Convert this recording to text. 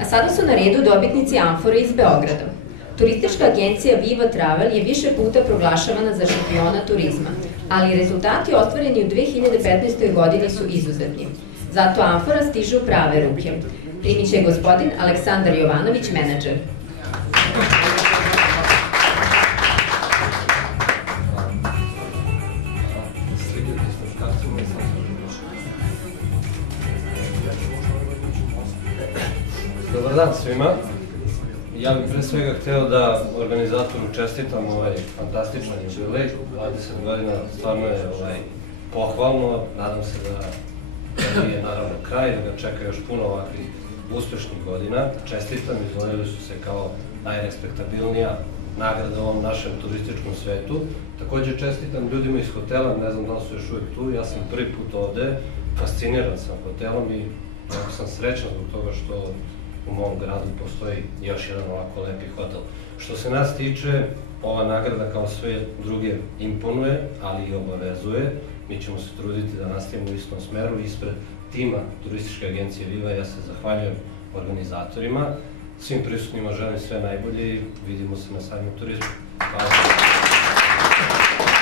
A sada su na redu dobitnici amfore iz Beograda. Turistička agencija Viva Travel je više puta proglašavana za šampiona turizma, ali rezultati ostvareni u 2015. godini su izuzetni. Zato amfora stiže u prave ruke. Primit će gospodin Aleksandar Jovanović, menadžer. Dobar dan svima. Ja bih pre svega hteo da organizatoru čestitam ovaj fantastičan jubilej. 20 godina stvarno je pohvalno. Nadam se da nije naravno kraj, da ga čeka još puno ovakvih uspešnih godina. Čestitam, izdvojili su se kao najrespektabilnija nagrada u ovom našem turističkom svetu. Takođe čestitam ljudima iz hotela, ne znam da li su još uvijek tu, ja sam prvi put ovde, fasciniran sam hotelom i jako sam srećan zbog toga što u mom gradu postoji još jedan ovako lepi hotel. Što se nas tiče, ova nagrada kao sve druge imponuje, ali i obavezuje. Mi ćemo se truditi da nastavimo u istom smeru. Ispred tima Turističke agencije Viva ja se zahvaljujem organizatorima. Svim prisutnima želim sve najbolje i vidimo se na sajmu turizmu. Hvala.